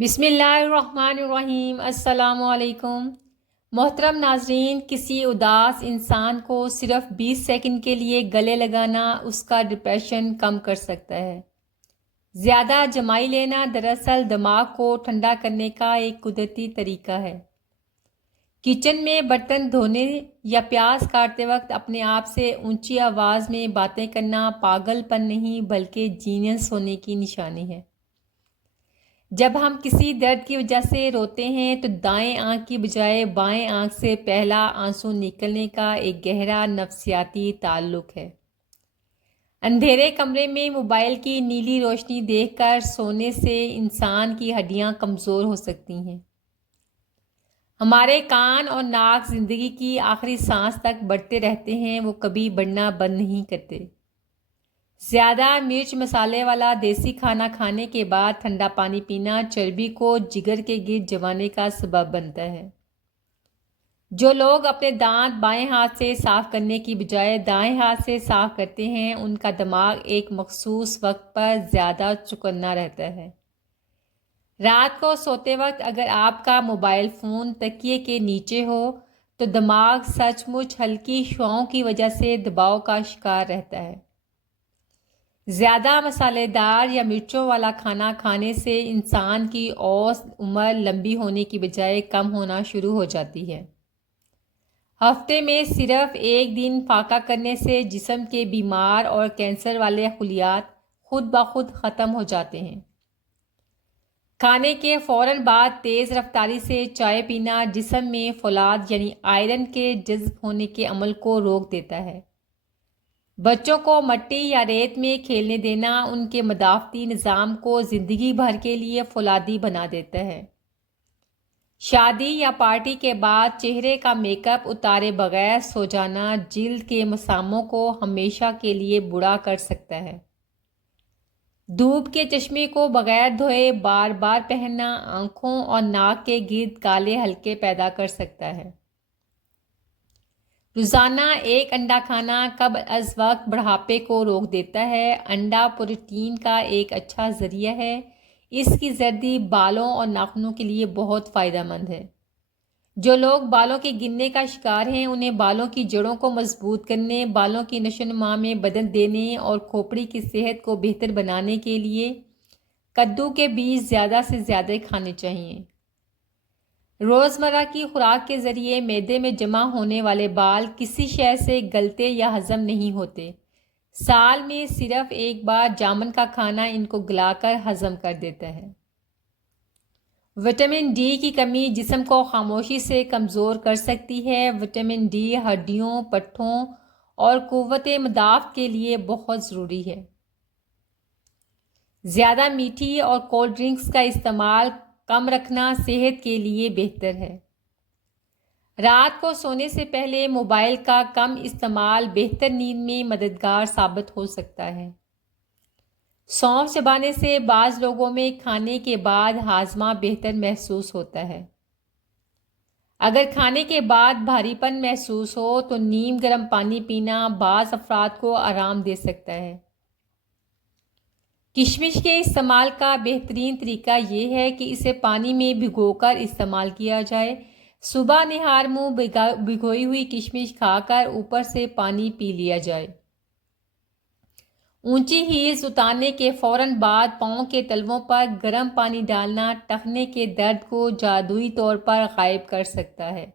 بسم اللہ الرحمن الرحیم۔ السلام علیکم محترم ناظرین، کسی اداس انسان کو صرف 20 سیکنڈ کے لیے گلے لگانا اس کا ڈپریشن کم کر سکتا ہے۔ زیادہ جمائی لینا دراصل دماغ کو ٹھنڈا کرنے کا ایک قدرتی طریقہ ہے۔ کچن میں برتن دھونے یا پیاز کاٹتے وقت اپنے آپ سے اونچی آواز میں باتیں کرنا پاگل پن نہیں بلکہ جینیس ہونے کی نشانی ہے۔ جب ہم کسی درد کی وجہ سے روتے ہیں تو دائیں آنکھ کی بجائے بائیں آنکھ سے پہلا آنسو نکلنے کا ایک گہرا نفسیاتی تعلق ہے۔ اندھیرے کمرے میں موبائل کی نیلی روشنی دیکھ کر سونے سے انسان کی ہڈیاں کمزور ہو سکتی ہیں۔ ہمارے کان اور ناک زندگی کی آخری سانس تک بڑھتے رہتے ہیں، وہ کبھی بڑھنا بند نہیں کرتے۔ زیادہ مرچ مسالے والا دیسی کھانا کھانے کے بعد ٹھنڈا پانی پینا چربی کو جگر کے گرد جمانے کا سبب بنتا ہے۔ جو لوگ اپنے دانت بائیں ہاتھ سے صاف کرنے کی بجائے دائیں ہاتھ سے صاف کرتے ہیں، ان کا دماغ ایک مخصوص وقت پر زیادہ چوکنا رہتا ہے۔ رات کو سوتے وقت اگر آپ کا موبائل فون تکیے کے نیچے ہو تو دماغ سچ مچ ہلکی شعاؤں کی وجہ سے دباؤ کا شکار رہتا ہے۔ زیادہ مسالے دار یا مرچوں والا کھانا کھانے سے انسان کی اوسط عمر لمبی ہونے کی بجائے کم ہونا شروع ہو جاتی ہے۔ ہفتے میں صرف ایک دن فاقہ کرنے سے جسم کے بیمار اور کینسر والے خلیات خود بخود ختم ہو جاتے ہیں۔ کھانے کے فوراً بعد تیز رفتاری سے چائے پینا جسم میں فولاد یعنی آئرن کے جذب ہونے کے عمل کو روک دیتا ہے۔ بچوں کو مٹی یا ریت میں کھیلنے دینا ان کے مدافعتی نظام کو زندگی بھر کے لیے فولادی بنا دیتا ہے۔ شادی یا پارٹی کے بعد چہرے کا میک اپ اتارے بغیر سو جانا جلد کے مساموں کو ہمیشہ کے لیے بوڑھا کر سکتا ہے۔ دھوپ کے چشمے کو بغیر دھوئے بار بار پہننا آنکھوں اور ناک کے گرد کالے حلقے پیدا کر سکتا ہے۔ روزانہ ایک انڈا کھانا قبل از وقت بڑھاپے کو روک دیتا ہے۔ انڈا پروٹین کا ایک اچھا ذریعہ ہے۔ اس کی زردی بالوں اور ناخنوں کے لیے بہت فائدہ مند ہے۔ جو لوگ بالوں کے گرنے کا شکار ہیں، انہیں بالوں کی جڑوں کو مضبوط کرنے، بالوں کی نشو و نما میں مدد دینے اور کھوپڑی کی صحت کو بہتر بنانے کے لیے کدو کے بیج زیادہ سے زیادہ کھانے چاہیے۔ روزمرہ کی خوراک کے ذریعے معدے میں جمع ہونے والے بال کسی شے سے گلتے یا ہضم نہیں ہوتے۔ سال میں صرف ایک بار جامن کا کھانا ان کو گلا کر ہضم کر دیتا ہے۔ وٹامن ڈی کی کمی جسم کو خاموشی سے کمزور کر سکتی ہے۔ وٹامن ڈی ہڈیوں، پٹھوں اور قوت مدافعت کے لیے بہت ضروری ہے۔ زیادہ میٹھی اور کولڈ ڈرنکس کا استعمال کم رکھنا صحت کے لیے بہتر ہے۔ رات کو سونے سے پہلے موبائل کا کم استعمال بہتر نیند میں مددگار ثابت ہو سکتا ہے۔ سونف چبانے سے بعض لوگوں میں کھانے کے بعد ہاضمہ بہتر محسوس ہوتا ہے۔ اگر کھانے کے بعد بھاری پن محسوس ہو تو نیم گرم پانی پینا بعض افراد کو آرام دے سکتا ہے۔ کشمش کے استعمال کا بہترین طریقہ یہ ہے کہ اسے پانی میں بھگو کر استعمال کیا جائے۔ صبح نہار منہ بھگوئی ہوئی کشمش کھا کر اوپر سے پانی پی لیا جائے۔ اونچی ہیلز اتارنے کے فوراً بعد پاؤں کے تلووں پر گرم پانی ڈالنا ٹخنے کے درد کو جادوئی طور پر غائب کر سکتا ہے۔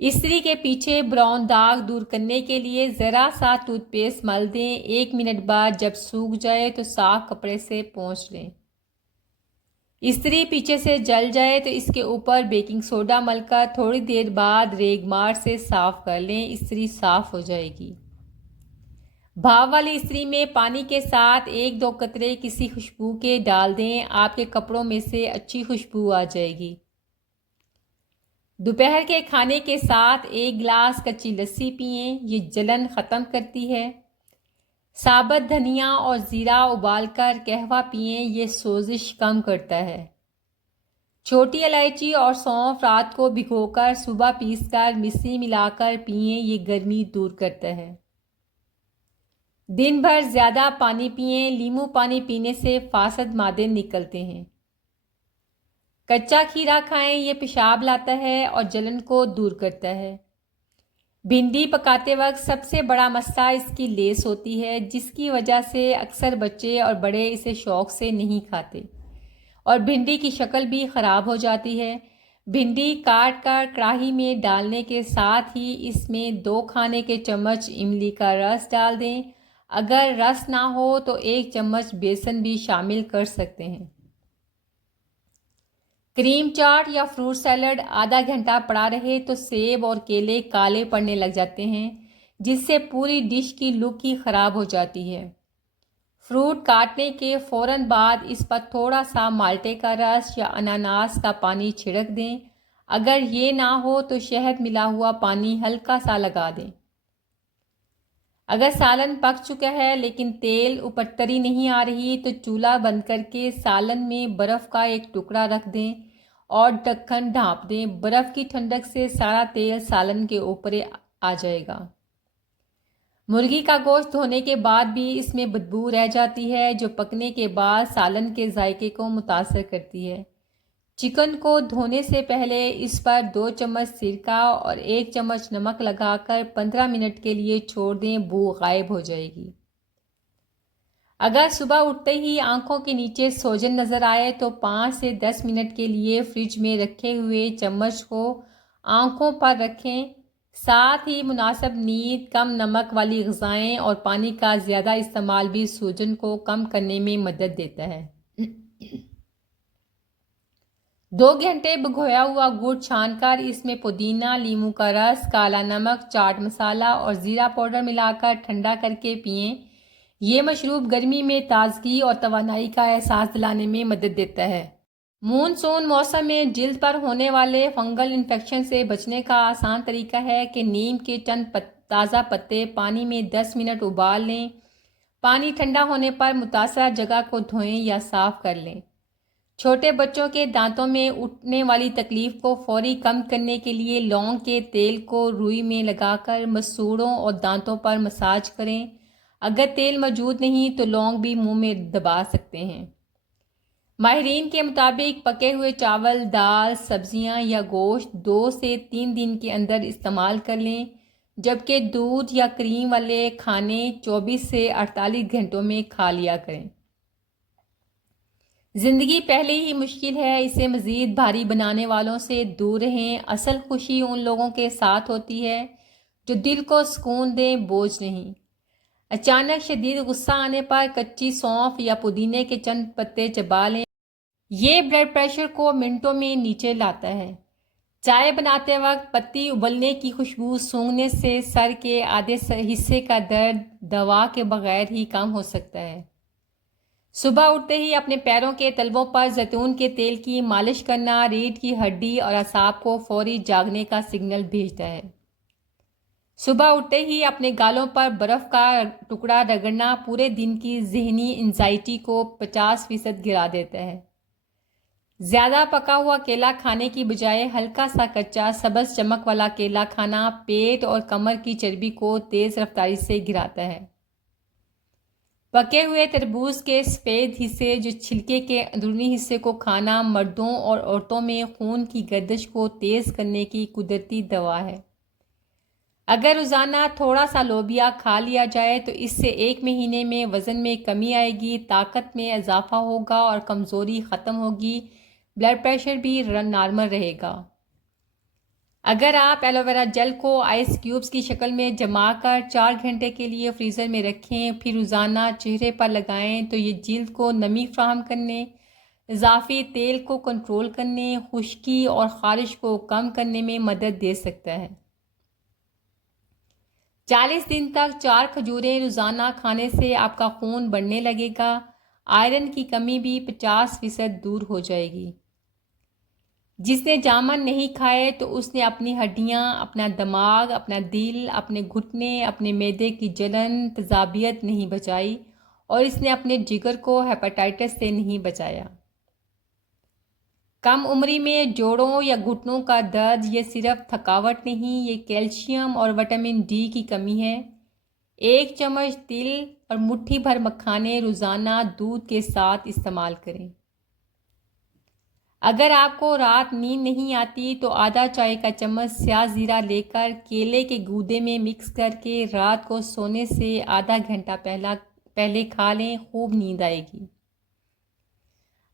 استری کے پیچھے براؤن داغ دور کرنے کے لیے ذرا سا ٹوتھ پیسٹ مل دیں۔ 1 منٹ بعد جب سوکھ جائے تو صاف کپڑے سے پونچھ لیں۔ استری پیچھے سے جل جائے تو اس کے اوپر بیکنگ سوڈا مل کر تھوڑی دیر بعد ریگ مار سے صاف کر لیں۔ استری صاف ہو جائے گی۔ بھاپ والی استری میں پانی کے ساتھ 1-2 قطرے کسی خوشبو کے ڈال دیں۔ آپ کے کپڑوں میں سے اچھی خوشبو آ جائے گی۔ دوپہر کے کھانے کے ساتھ 1 گلاس کچی لسی پئیں، یہ جلن ختم کرتی ہے۔ ثابت دھنیا اور زیرہ ابال کر قہوہ پئیں، یہ سوزش کم کرتا ہے۔ چھوٹی الائچی اور سونف رات کو بھگو کر صبح پیس کر مصری ملا کر پئیں، یہ گرمی دور کرتا ہے۔ دن بھر زیادہ پانی پئیں، لیموں پانی پینے سے فاسد مادے نکلتے ہیں۔ کچا کھیرا کھائیں، یہ پیشاب لاتا ہے اور جلن کو دور کرتا ہے۔ بھنڈی پکاتے وقت سب سے بڑا مسئلہ اس کی لیس ہوتی ہے، جس کی وجہ سے اکثر بچے اور بڑے اسے شوق سے نہیں کھاتے اور بھنڈی کی شکل بھی خراب ہو جاتی ہے۔ بھنڈی کاٹ کر کڑاہی میں ڈالنے کے ساتھ ہی اس میں 2 کھانے کے چمچ املی کا رس ڈال دیں۔ اگر رس نہ ہو تو 1 چمچ بیسن بھی شامل کر سکتے ہیں۔ کریم چاٹ یا فروٹ سیلڈ آدھا گھنٹہ پڑا رہے تو سیب اور کیلے کالے پڑنے لگ جاتے ہیں، جس سے پوری ڈش کی لک ہی خراب ہو جاتی ہے۔ فروٹ کاٹنے کے فوراً بعد اس پر تھوڑا سا مالٹے کا رس یا اناناس کا پانی چھڑک دیں۔ اگر یہ نہ ہو تو شہد ملا ہوا پانی ہلکا سا لگا دیں۔ اگر سالن پک چکا ہے لیکن تیل اوپر تری نہیں آ رہی تو چولہا بند کر کے سالن میں برف کا ایک ٹکڑا رکھ دیں اور ڈھکن ڈھانپ دیں۔ برف کی ٹھنڈک سے سارا تیل سالن کے اوپر آ جائے گا۔ مرغی کا گوشت دھونے کے بعد بھی اس میں بدبو رہ جاتی ہے، جو پکنے کے بعد سالن کے ذائقے کو متاثر کرتی ہے۔ چکن کو دھونے سے پہلے اس پر 2 چمچ سرکہ اور 1 چمچ نمک لگا کر 15 منٹ کے لیے چھوڑ دیں، بو غائب ہو جائے گی۔ اگر صبح اٹھتے ہی آنکھوں کے نیچے سوجن نظر آئے تو 5 سے 10 منٹ کے لیے فریج میں رکھے ہوئے چمچ کو آنکھوں پر رکھیں۔ ساتھ ہی مناسب نیند، کم نمک والی غذائیں اور پانی کا زیادہ استعمال بھی سوجن کو کم کرنے میں مدد دیتا ہے۔ 2 گھنٹے بھگویا ہوا گڑ چھان کر اس میں پودینہ، لیموں کا رس، کالا نمک، چاٹ مسالہ اور زیرہ پاؤڈر ملا کر ٹھنڈا کر کے پئیں۔ یہ مشروب گرمی میں تازگی اور توانائی کا احساس دلانے میں مدد دیتا ہے۔ مون سون موسم میں جلد پر ہونے والے فنگل انفیکشن سے بچنے کا آسان طریقہ ہے کہ نیم کے چند تازہ پتے پانی میں 10 منٹ ابال لیں۔ پانی ٹھنڈا ہونے پر متاثرہ جگہ کو دھوئیں یا صاف کر لیں۔ چھوٹے بچوں کے دانتوں میں اٹھنے والی تکلیف کو فوری کم کرنے کے لیے لونگ کے تیل کو روئی میں لگا کر مسوڑوں اور دانتوں پر مساج کریں۔ اگر تیل موجود نہیں تو لونگ بھی منہ میں دبا سکتے ہیں۔ ماہرین کے مطابق پکے ہوئے چاول، دال، سبزیاں یا گوشت 2 سے 3 دن کے اندر استعمال کر لیں، جبکہ دودھ یا کریم والے کھانے 24 سے 48 گھنٹوں میں کھا لیا کریں۔ زندگی پہلے ہی مشکل ہے، اسے مزید بھاری بنانے والوں سے دور رہیں۔ اصل خوشی ان لوگوں کے ساتھ ہوتی ہے جو دل کو سکون دیں، بوجھ نہیں۔ اچانک شدید غصہ آنے پر کچی سونف یا پودینے کے چند پتے چبا لیں۔ یہ بلڈ پریشر کو منٹوں میں نیچے لاتا ہے۔ چائے بناتے وقت پتی ابلنے کی خوشبو سونگھنے سے سر کے آدھے حصے کا درد دوا کے بغیر ہی کم ہو سکتا ہے۔ صبح اٹھتے ہی اپنے پیروں کے تلووں پر زیتون کے تیل کی مالش کرنا ریڑھ کی ہڈی اور اعصاب کو فوری جاگنے کا سگنل بھیجتا ہے۔ صبح اٹھتے ہی اپنے گالوں پر برف کا ٹکڑا رگڑنا پورے دن کی ذہنی انزائٹی کو 50% گرا دیتا ہے۔ زیادہ پکا ہوا کیلا کھانے کی بجائے ہلکا سا کچا سبز چمک والا کیلا کھانا پیٹ اور کمر کی چربی کو تیز رفتاری سے گراتا ہے۔ پکے ہوئے تربوز کے سفید حصے جو چھلکے کے اندرونی حصے کو کھانا مردوں اور عورتوں میں خون کی گردش کو تیز کرنے کی قدرتی دوا ہے۔ اگر روزانہ تھوڑا سا لوبیا کھا لیا جائے تو اس سے 1 مہینے میں وزن میں کمی آئے گی، طاقت میں اضافہ ہوگا اور کمزوری ختم ہوگی، بلڈ پریشر بھی نارمل رہے گا۔ اگر آپ ایلو ویرا جیل کو آئس کیوبز کی شکل میں جما کر 4 گھنٹے کے لیے فریزر میں رکھیں، پھر روزانہ چہرے پر لگائیں تو یہ جلد کو نمی فراہم کرنے، اضافی تیل کو کنٹرول کرنے، خشکی اور خارش کو کم کرنے میں مدد دے سکتا ہے۔ 40 دن تک 4 کھجوریں روزانہ کھانے سے آپ کا خون بڑھنے لگے گا۔ آئرن کی کمی بھی 50% دور ہو جائے گی۔ جس نے جامن نہیں کھائے تو اس نے اپنی ہڈیاں، اپنا دماغ، اپنا دل، اپنے گھٹنے، اپنے معدے کی جلن، تیزابیت نہیں بچائی اور اس نے اپنے جگر کو ہیپاٹائٹس سے نہیں بچایا۔ کم عمری میں جوڑوں یا گھٹنوں کا درد یہ صرف تھکاوٹ نہیں، یہ کیلشیم اور وٹامن ڈی کی کمی ہے۔ 1 چمچ تل اور مٹھی بھر مکھانے روزانہ دودھ کے ساتھ استعمال کریں۔ اگر آپ کو رات نیند نہیں آتی تو آدھا چائے کا چمچ سیاہ زیرہ لے کر کیلے کے گودے میں مکس کر کے رات کو سونے سے آدھا گھنٹہ پہلے کھا لیں، خوب نیند آئے گی۔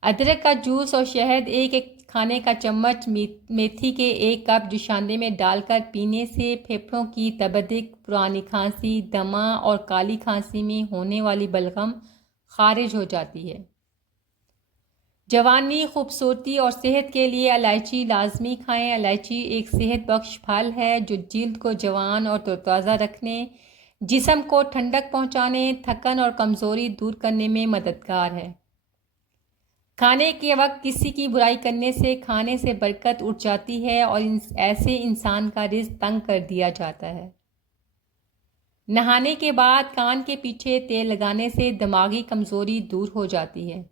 ادرک کا جوس اور شہد ایک کھانے کا چمچ میتھی کے 1 کپ جوشاندے میں ڈال کر پینے سے پھیپھڑوں کی تبدک، پرانی کھانسی، دمہ اور کالی کھانسی میں ہونے والی بلغم خارج ہو جاتی ہے۔ جوانی، خوبصورتی اور صحت کے لیے الائچی لازمی کھائیں۔ الائچی ایک صحت بخش پھل ہے جو جلد کو جوان اور تروتازہ رکھنے، جسم کو ٹھنڈک پہنچانے، تھکن اور کمزوری دور کرنے میں مددگار ہے۔ کھانے کے وقت کسی کی برائی کرنے سے کھانے سے برکت اٹھ جاتی ہے اور ایسے انسان کا رزق تنگ کر دیا جاتا ہے۔ نہانے کے بعد کان کے پیچھے تیل لگانے سے دماغی کمزوری دور ہو جاتی ہے۔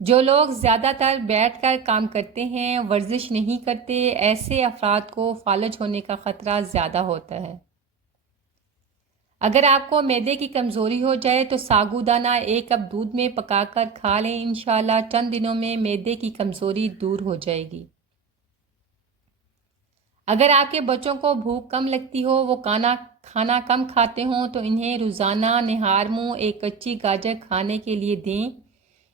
جو لوگ زیادہ تر بیٹھ کر کام کرتے ہیں، ورزش نہیں کرتے، ایسے افراد کو فالج ہونے کا خطرہ زیادہ ہوتا ہے۔ اگر آپ کو معدے کی کمزوری ہو جائے تو ساگو دانہ 1 کپ دودھ میں پکا کر کھا لیں، انشاءاللہ چند دنوں میں معدے کی کمزوری دور ہو جائے گی۔ اگر آپ کے بچوں کو بھوک کم لگتی ہو، وہ کھانا کم کھاتے ہوں تو انہیں روزانہ نہار منہ 1 کچی گاجر کھانے کے لیے دیں،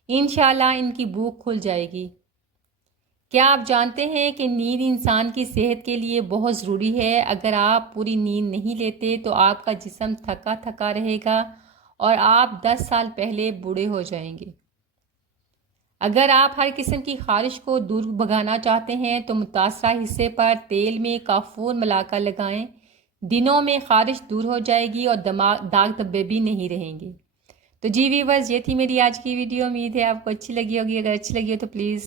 انشاءاللہ ان کی بھوک کھل جائے گی۔ کیا آپ جانتے ہیں کہ نیند انسان کی صحت کے لیے بہت ضروری ہے؟ اگر آپ پوری نیند نہیں لیتے تو آپ کا جسم تھکا تھکا رہے گا اور آپ 10 سال پہلے بوڑھے ہو جائیں گے۔ اگر آپ ہر قسم کی خارش کو دور بھگانا چاہتے ہیں تو متاثرہ حصے پر تیل میں کافور ملا کر لگائیں، دنوں میں خارش دور ہو جائے گی اور داغ دھبے بھی نہیں رہیں گے۔ تو جی ویورز، یہ تھی میری آج کی ویڈیو، امید ہے آپ کو اچھی لگی ہوگی۔ اگر اچھی لگی ہو تو پلیز